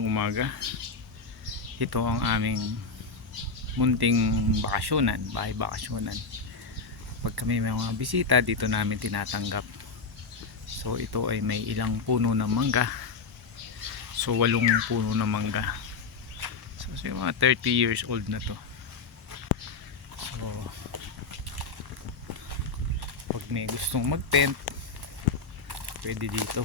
magandang umaga. Ito ang aming munting bakasyonan, bahay bakasyonan. Pag kami may mga bisita, dito namin tinatanggap. So ito ay may ilang puno ng mangga. So 8 puno ng mangga. So yung mga 30 years old na to. So pag may gustong mag-tent, pwede dito.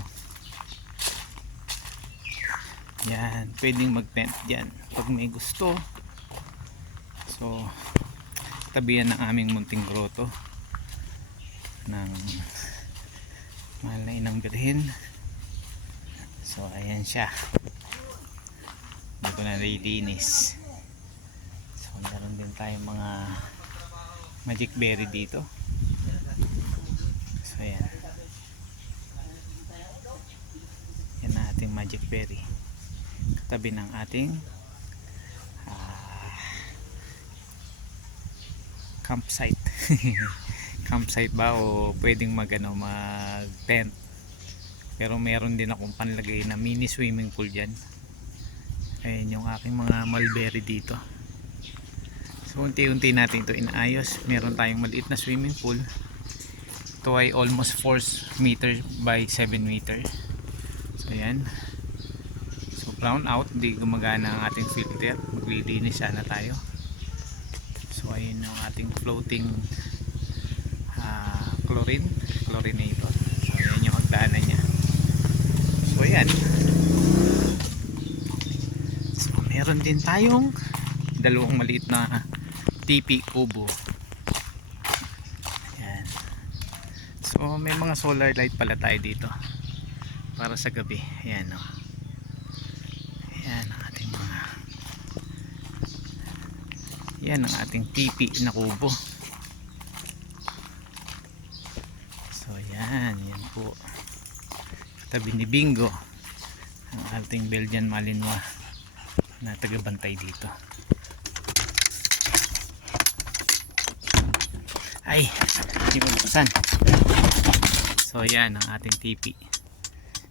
Yan, pwedeng mag-tent dyan pag may gusto. So tabi yan ng aming munting grotto ng mahal na inang birhen. So ayan siya, hindi ko na nililinis. So meron din tayong mga magic berry dito. So ayan, yan na ating magic berry katabi ng ating campsite. Campsite ba o pwedeng mag tent, pero meron din akong panlagay na mini swimming pool dyan. Ayan yung aking mga mulberry dito. So unti-unti natin ito inaayos. Meron tayong maliit na swimming pool. Ito ay almost 4 meter by 7 meter. So ayan, so brown out, hindi gumagana ang ating filter. Maglilinis sana tayo. So ayun yung ating floating chlorinator. So ayan yung hagdanan niya. So ayan, so meron din tayong dalawang maliit na tipi kubo. Ayan. So may mga solar light pala tayo dito para sa gabi. Ayan o. Ayan ang ating mga, yan ang ating tipi na kubo. So yan, yan po katabi ni Bingo, ang ating Belgian Malinois na tagabantay dito. Ay, hindi ko napasan. So yan ang ating tipi.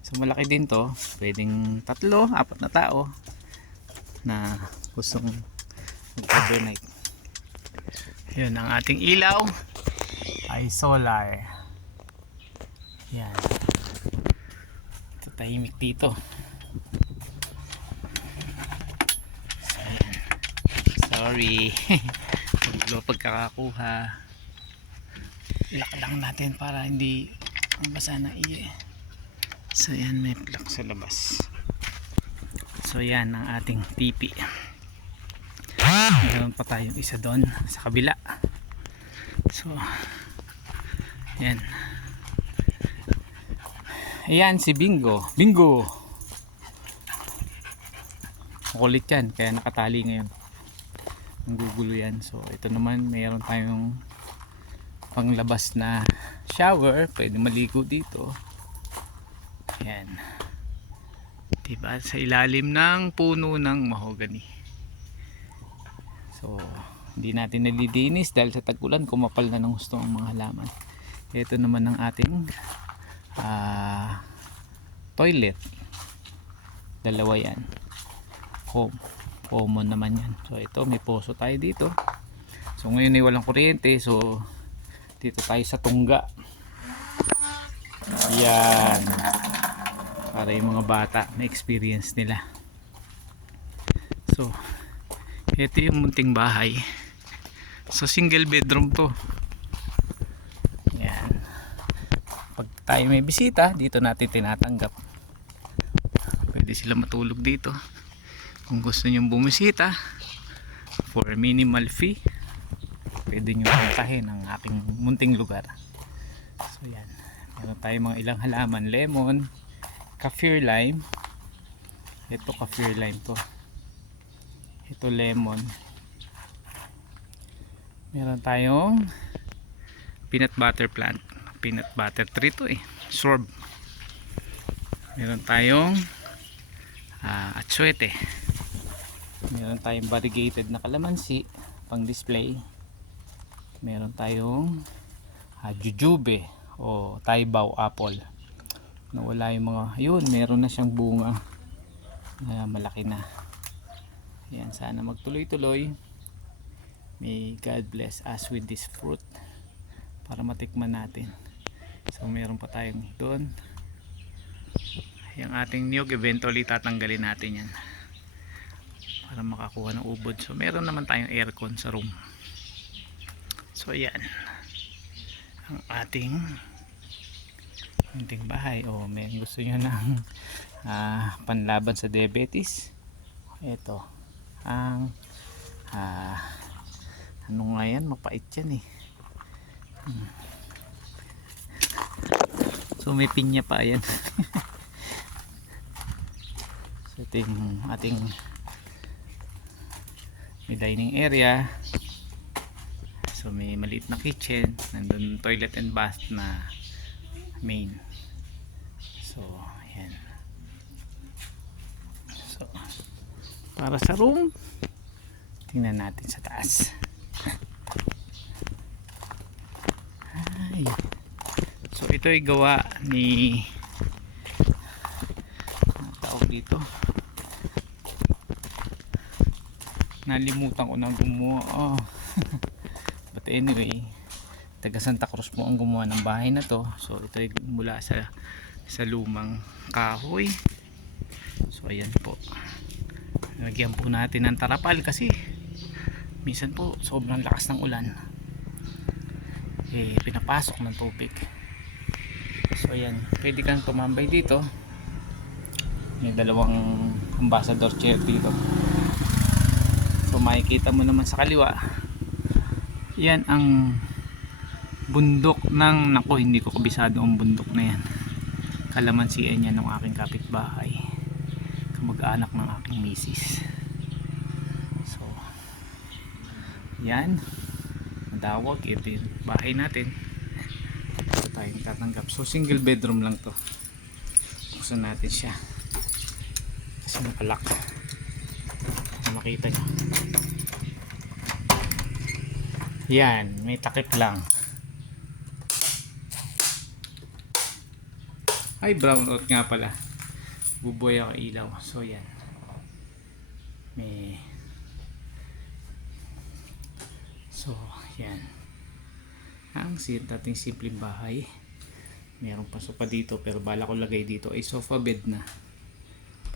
So malaki din to, pwedeng 3, 4 na tao na gustong mag-overnight. Yun, ang ating ilaw ay solar. Yan, tahimik dito. So, yan. Sorry. Pagkakakuha, lock lang natin para hindi mabasa na iyo. So yan, may plug sa labas. So yan ang ating tipi. Meron pa tayong isa doon sa kabila. So yan, ayan si Bingo. Bingo, makulit yan, kaya nakatali ngayon. Ang gugulo yan. So ito naman, mayroon tayong panglabas na shower, pwede maligo dito. Ayan, diba, sa ilalim ng puno ng mahogany. So hindi natin nalilinis dahil sa tag-ulan, kumapal na ng gusto ang mga halaman. Ito naman ang ating toilet. Dalawa yan, common naman yan. So ito, may poso tayo dito. So ngayon ay walang kuryente, so dito tayo sa tungga. Yan, para yung mga bata na experience nila. So ito yung munting bahay. So single bedroom to. Yan, pag tayo may bisita, dito natin tinatanggap. Pwede sila matulog dito. Kung gusto nyong bumisita for minimal fee, pwede nyo puntahin ang aking munting lugar. So yan, meron tayo mga ilang halaman. Lemon, kaffir lime. Ito kaffir lime to. Ito lemon. Meron tayong peanut butter plant. Peanut butter tree to sorb. Meron tayong atsuete. Meron tayong variegated na kalamansi pang display. Meron tayong jujube o taibaw apple. Nawala yung mga, yun, meron na siyang bunga. malaki na. Ayan, sana magtuloy-tuloy. May God bless us with this fruit para matikman natin. So meron pa tayong doon. Yung ating niyog, eventually tatanggalin natin yan para makakuha ng ubod. So meron naman tayong aircon sa room. So ayan ang ating bahay. May gusto nyo ng panlaban sa diabetes. Ito ang ano nga yan, mapait yan eh. So may pinya pa yan. So ito yung ating may dining area. So may maliit na kitchen, nandun toilet and bath na main. So ayan. So para sa room, tingnan natin sa taas. Ay. So ito ay gawa ni tawag dito, nalimutan ko na gumawa. But anyway, taga Santa Cruz po ang gumawa ng bahay na to. So ito ay mula sa lumang kahoy. So ayan po, lagyan po natin ng tarapal kasi minsan po sobrang lakas ng ulan, pinapasok ng tubig. So ayan, pwede kang tumambay dito. May dalawang ambassador chair dito. So makikita mo naman sa kaliwa, yan ang bundok ng, nako hindi ko kabisado ang bundok na yan. Kalamansian yan ng aking kapitbahay, kamag-anak ng aking misis. So yan, madawag. Ito yung bahay natin. Ito tayong tatanggap. So single bedroom lang to. Buksan natin siya kasi nakalak. Makita nyo yan, may takip lang. Ay, brown out nga pala, buboy ako ilaw. So yan, may, so yan ang ating simpleng bahay. Meron pa sofa dito, pero bala ko lagay dito ay sofa bed na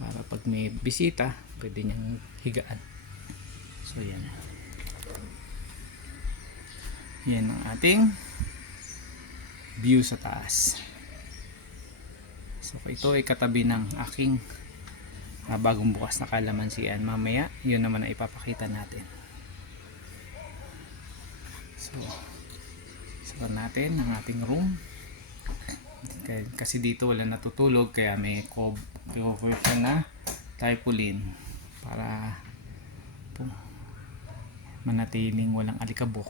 para pag may bisita pwede niyang higaan. So yan, yan ang ating view sa taas. So ito ay katabi ng aking bagong bukas na kalamansian. Mamaya yun naman na ipapakita natin. So saka natin ang ating room kasi dito wala natutulog, kaya may cover siya na tarpaulin para po manatiling walang alikabok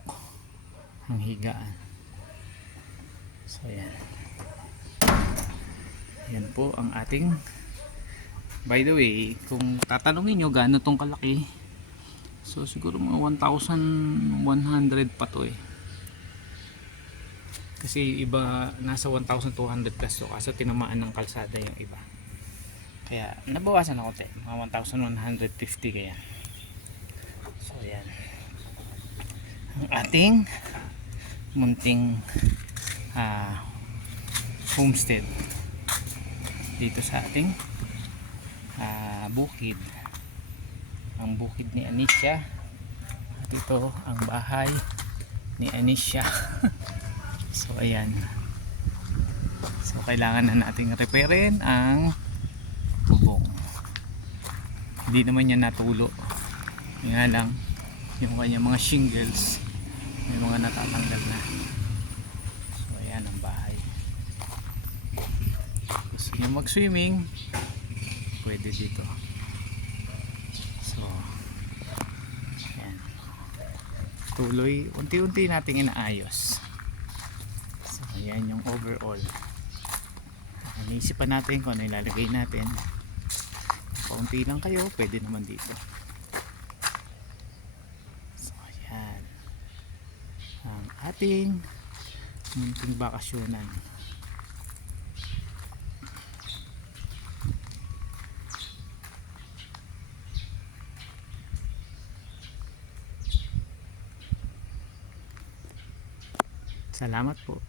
ang higaan. So yan, yan po ang ating, by the way, kung tatanungin nyo gaano tong kalaki, so siguro mga 1,100 pa to eh. Kasi iba nasa 1,200 plus to, kaso tinamaan ng kalsada yung iba, kaya nabawasan ako mga 1,150 kaya. So yan ang ating munting homestead dito sa ating bukid, ang bukid ni Anisha. At ito ang bahay ni Anisha. So ayan, so kailangan na nating repairin ang bubong. Hindi naman yan natulo, nga lang yung kanya mga shingles may mga natatanggal na. So ayan ang bahay. Gusto nyo mag swimming, pwede dito. So ayan, tuloy unti-unti nating inaayos. So ayan yung overall. Iniisipan natin kung ano ilalagay natin. Kaunti lang kayo, pwede naman dito. So ayan ang ating munting bakasyonan. Salamat po.